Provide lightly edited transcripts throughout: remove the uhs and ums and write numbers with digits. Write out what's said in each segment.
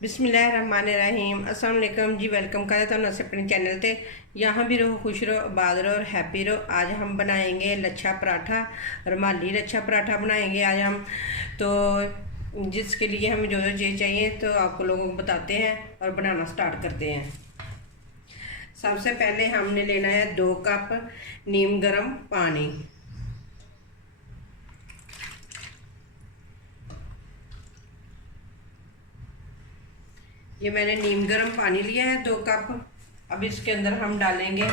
बिस्मिल्लाहिर्रहमानिर्रहीम अस्सलाम वालेकुम जी। वेलकम करते हैं अस अपने चैनल ते। यहाँ भी रहो, खुश रहो, आबाद रहो और हैप्पी रहो। आज हम बनाएंगे लच्छा पराठा, रुमाली लच्छा पराठा बनाएंगे आज हम। तो जिसके लिए हमें जो जो चीज़ चाहिए तो आपको लोगों को बताते हैं और बनाना स्टार्ट करते हैं। सबसे पहले हमने लेना है 2 कप नीम गर्म पानी। ये मैंने नीम गर्म पानी लिया है 2 कप। अब इसके अंदर हम डालेंगे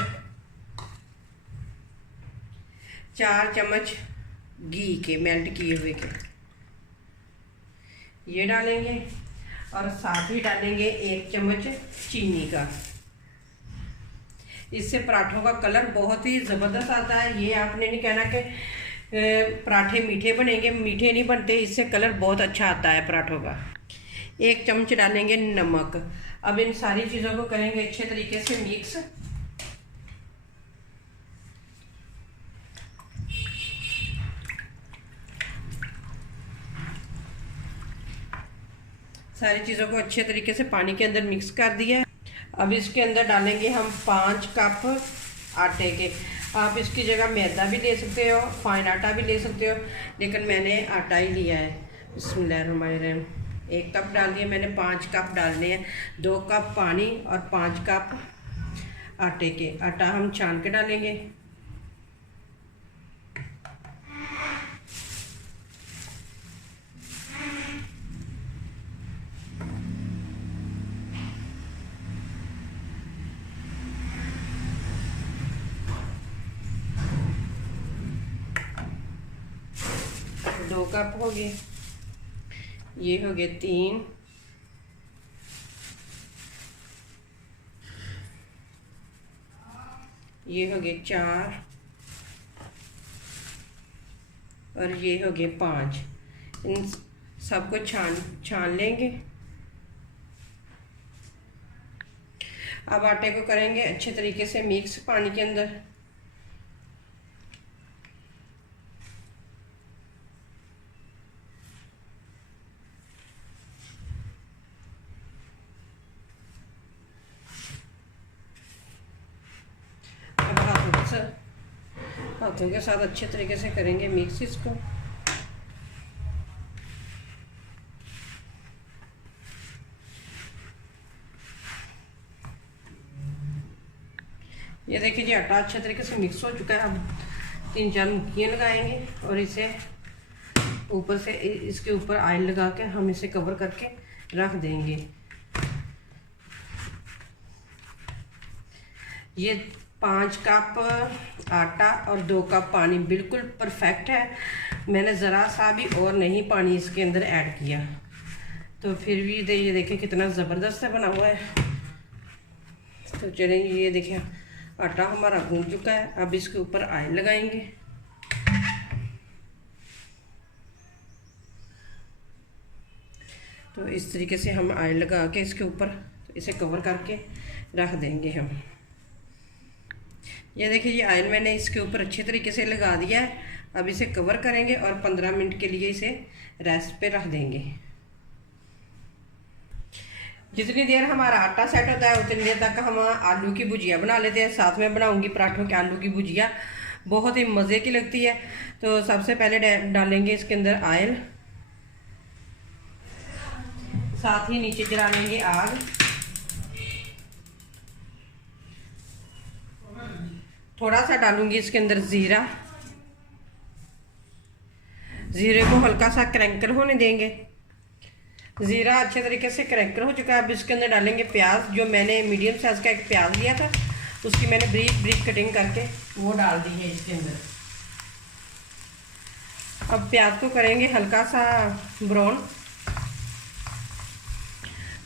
4 चम्मच घी के, मेल्ट किए हुए के, ये डालेंगे। और साथ ही डालेंगे 1 चम्मच चीनी का। इससे पराठों का कलर बहुत ही ज़बरदस्त आता है। ये आपने नहीं कहना कि पराठे मीठे बनेंगे, मीठे नहीं बनते, इससे कलर बहुत अच्छा आता है पराठों का। 1 चम्मच डालेंगे नमक। अब इन सारी चीज़ों को करेंगे अच्छे तरीके से मिक्स। सारी चीज़ों को अच्छे तरीके से पानी के अंदर मिक्स कर दिया। अब इसके अंदर डालेंगे हम 5 कप आटे के। आप इसकी जगह मैदा भी ले सकते हो, फाइन आटा भी ले सकते हो, लेकिन मैंने आटा ही लिया है। बिस्मिल्लाहिर्रहमानिर्रहीम। 1 कप डाल दिए मैंने, 5 कप डालने हैं। 2 कप पानी और 5 कप आटे के। आटा हम छान के डालेंगे। दो कप हो गए, ये हो गए 3, ये हो गए 4 और ये हो गए 5। इन सबको छान लेंगे। अब आटे को करेंगे अच्छे तरीके से मिक्स पानी के अंदर। हाथों के साथ अच्छे तरीके से करेंगे मिक्स इसको। ये देखिए जी, आटा अच्छे तरीके से मिक्स हो चुका है। अब 3-4 मुक्कियाँ लगाएंगे और इसे ऊपर से इसके ऊपर ऑयल लगा के हम इसे कवर करके रख देंगे। ये 5 कप आटा और 2 कप पानी बिल्कुल परफेक्ट है। मैंने ज़रा सा भी और नहीं पानी इसके अंदर ऐड किया, तो फिर भी ये देखिए कितना ज़बरदस्त बना हुआ है। तो चलेंगे, ये देखिए आटा हमारा गूंद चुका है। अब इसके ऊपर ऑयल लगाएंगे। तो इस तरीके से हम ऑयल लगा के इसके ऊपर तो इसे कवर करके रख देंगे हम। ये देखिए, ये ऑयल मैंने इसके ऊपर अच्छे तरीके से लगा दिया है। अब इसे कवर करेंगे और 15 मिनट के लिए इसे रेस्ट पे रख देंगे। जितनी देर हमारा आटा सेट होता है उतनी देर तक हम आलू की भुजिया बना लेते हैं। साथ में बनाऊंगी पराठों के आलू की भुजिया, बहुत ही मज़े की लगती है। तो सबसे पहले डालेंगे इसके अंदर ऑयल, साथ ही नीचे जला लेंगे आग। थोड़ा सा डालूंगी इसके अंदर ज़ीरा। ज़ीरे को हल्का सा क्रैंकल होने देंगे। ज़ीरा अच्छे तरीके से क्रैंकल हो चुका है। अब इसके अंदर डालेंगे प्याज। जो मैंने मीडियम साइज़ का एक प्याज लिया था, उसकी मैंने ब्रीक ब्रीक कटिंग करके वो डाल दी है इसके अंदर। अब प्याज को करेंगे हल्का सा ब्राउन।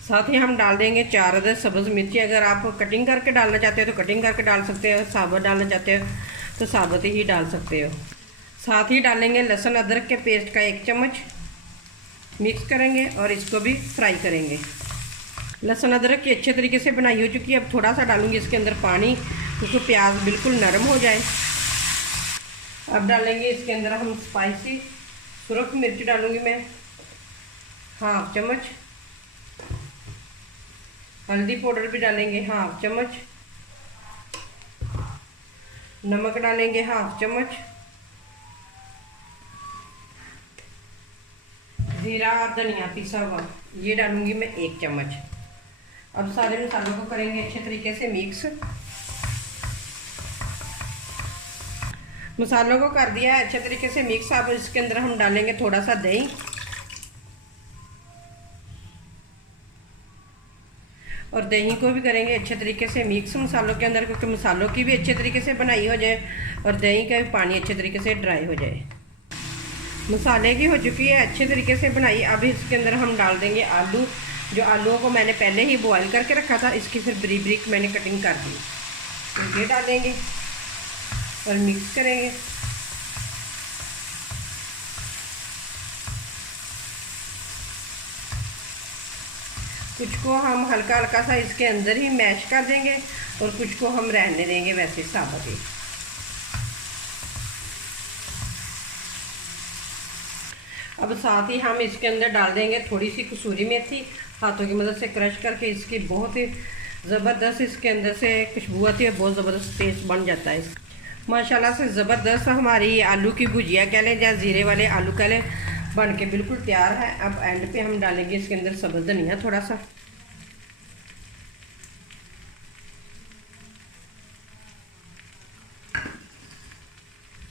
साथ ही हम डाल देंगे 4 अदद सब्ज़ मिर्ची। अगर आप कटिंग करके डालना चाहते हो तो कटिंग करके डाल सकते हो, साबुत डालना चाहते हो तो साबुत ही डाल सकते हो। साथ ही डालेंगे लहसुन अदरक के पेस्ट का 1 चम्मच। मिक्स करेंगे और इसको भी फ्राई करेंगे। लहसुन अदरक की अच्छे तरीके से बनाई हो चुकी है। अब थोड़ा सा डालूंगी इसके अंदर पानी, क्योंकि प्याज बिल्कुल नरम हो जाए। अब डालेंगे इसके अंदर हम स्पाइसी सुरख मिर्च डालूंगी मैं, 1/2 चम्मच। हल्दी पाउडर भी डालेंगे 1/2 चम्मच, नमक डालेंगे 1/2 चम्मच, जीरा और धनिया पिसा हुआ ये डालूंगी मैं 1 चम्मच। अब सारे मसालों को करेंगे अच्छे तरीके से मिक्स। मसालों को कर दिया है अच्छे तरीके से मिक्स। अब इसके अंदर हम डालेंगे थोड़ा सा दही और दही को भी करेंगे अच्छे तरीके से मिक्स मसालों के अंदर, क्योंकि मसालों की भी अच्छे तरीके से बनाई हो जाए और दही का भी पानी अच्छे तरीके से ड्राई हो जाए। मसाले की हो चुकी है अच्छे तरीके से बनाई। अब इसके अंदर हम डाल देंगे आलू। जो आलूओं को मैंने पहले ही बॉईल करके रखा था, इसकी फिर बारीक बारीक मैंने कटिंग कर दी, तो ये डालेंगे और मिक्स करेंगे। कुछ को हम हल्का हल्का सा इसके अंदर ही मैश कर देंगे और कुछ को हम रहने देंगे वैसे साबुत ही। अब साथ ही हम इसके अंदर डाल देंगे थोड़ी सी कसूरी मेथी, हाथों की मदद से क्रश करके। इसकी बहुत ही ज़बरदस्त इसके अंदर से खुशबू आती है, बहुत ज़बरदस्त टेस्ट बन जाता है। माशाल्लाह से ज़बरदस्त हमारी आलू की भुजिया कह लें या ज़ीरे वाले आलू कह लें, बन के बिल्कुल तैयार है। अब एंड पे हम डालेंगे इसके अंदर सब्ज़ धनिया थोड़ा सा,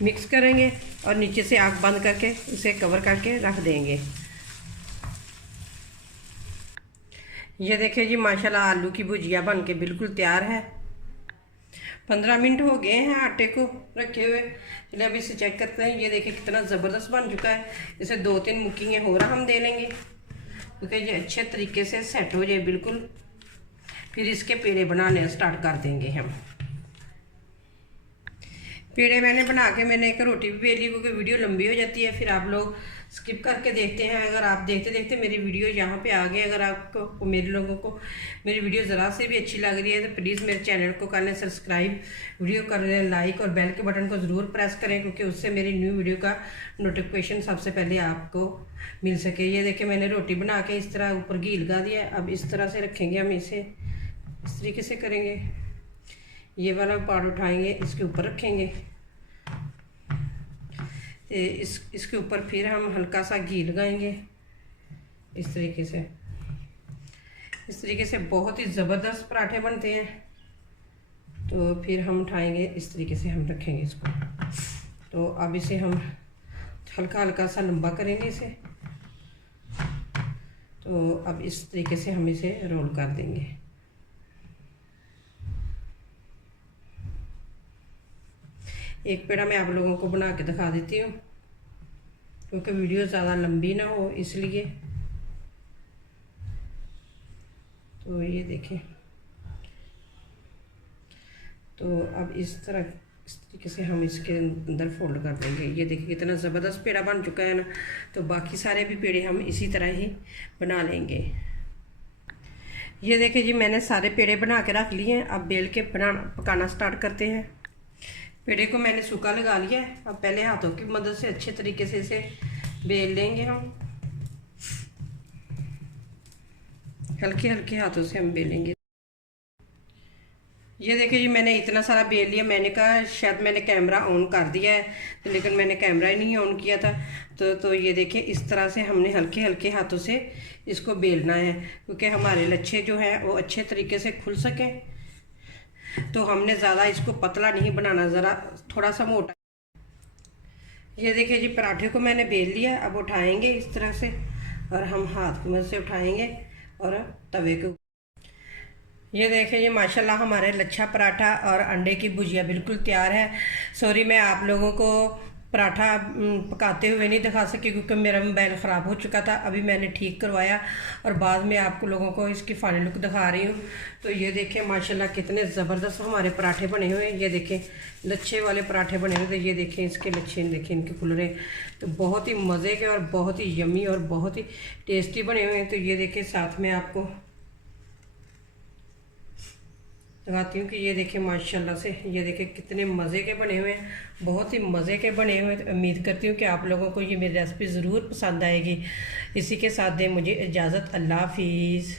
मिक्स करेंगे और नीचे से आग बंद करके इसे कवर करके रख देंगे। ये देखिए जी माशाल्लाह आलू की भुजिया बन के बिल्कुल तैयार है। 15 मिनट हो गए हैं आटे को रखे हुए। चलिए अब इसे चेक करते हैं। ये देखिए कितना ज़बरदस्त बन चुका है। इसे 2-3 मुक्कियाँ और हम दे लेंगे, क्योंकि ये अच्छे तरीके से सेट हो जाए बिल्कुल। फिर इसके पेड़े बनाने स्टार्ट कर देंगे हम। पेड़े मैंने बना के मैंने एक रोटी भी बेली, क्योंकि वीडियो लंबी हो जाती है, फिर आप लोग स्किप करके देखते हैं। अगर आप देखते देखते मेरी वीडियो यहाँ पे आ गई, अगर आपको मेरे लोगों को मेरी वीडियो ज़रा से भी अच्छी लग रही है तो प्लीज़ मेरे चैनल को कर लें सब्सक्राइब, वीडियो कर लें लाइक और बेल के बटन को ज़रूर प्रेस करें, क्योंकि उससे मेरी न्यू वीडियो का नोटिफिकेशन सबसे पहले आपको मिल सके। ये देखिए मैंने रोटी बना के इस तरह ऊपर घी लगा दिया। अब इस तरह से रखेंगे हम इसे, इस तरीके से करेंगे। ये वाला पार्ट उठाएंगे, इसके ऊपर रखेंगे, इसके ऊपर फिर हम हल्का सा घी लगाएंगे इस तरीके से। इस तरीके से बहुत ही ज़बरदस्त पराठे बनते हैं। तो फिर हम उठाएंगे, इस तरीके से हम रखेंगे इसको। तो अब इसे हम हल्का हल्का सा लंबा करेंगे इसे। तो अब इस तरीके से हम इसे रोल कर देंगे। एक पेड़ा मैं आप लोगों को बना के दिखा देती हूँ, क्योंकि वीडियो ज़्यादा लंबी ना हो इसलिए। तो ये देखें, तो अब इस तरीके से हम इसके अंदर फोल्ड कर देंगे। ये देखिए कितना ज़बरदस्त पेड़ा बन चुका है ना। तो बाकी सारे भी पेड़े हम इसी तरह ही बना लेंगे। ये देखिए जी मैंने सारे पेड़े बना के रख लिए हैं। अब बेल के पकाना स्टार्ट करते हैं। पेड़े को मैंने सूखा लगा लिया है। अब पहले हाथों की मदद से अच्छे तरीके से इसे बेल लेंगे हम। हल्के हल्के हाथों से हम बेलेंगे। ये देखिए जी मैंने इतना सारा बेल लिया। मैंने कहा शायद मैंने कैमरा ऑन कर दिया है, लेकिन मैंने कैमरा ही नहीं ऑन किया था। तो ये देखिए इस तरह से हमने हल्के हल्के हाथों से इसको बेलना है, क्योंकि हमारे लच्छे जो हैं वो अच्छे तरीके से खुल सकें। तो हमने ज़्यादा इसको पतला नहीं बनाना, ज़रा थोड़ा सा मोटा। ये देखिए जी पराठे को मैंने बेल लिया। अब उठाएंगे इस तरह से और हम हाथ की मदद से उठाएंगे और तवे के। ये देखिए जी माशाल्लाह हमारे लच्छा पराठा और अंडे की भुजिया बिल्कुल तैयार है। सॉरी मैं आप लोगों को पराठा पकाते हुए नहीं दिखा सकी, क्योंकि मेरा मोबाइल ख़राब हो चुका था। अभी मैंने ठीक करवाया और बाद में आपको लोगों को इसकी फाइनल लुक दिखा रही हूँ। तो ये देखिए माशाल्लाह कितने ज़बरदस्त हमारे पराठे बने हुए हैं। ये देखें लच्छे वाले पराठे बने हुए। तो ये देखें इसके लच्छे, देखें इनके खुलरे, तो बहुत ही मज़े के और बहुत ही यम्मी और बहुत ही टेस्टी बने हुए हैं। तो ये देखें साथ में आपको लगाती हूँ कि ये देखें माशाल्लाह से, ये देखें कितने मज़े के बने हुए हैं, बहुत ही मज़े के बने हुए हैं। तो उम्मीद करती हूँ कि आप लोगों को ये मेरी रेसिपी ज़रूर पसंद आएगी। इसी के साथ दें मुझे इजाज़त। अल्लाह हाफिज़।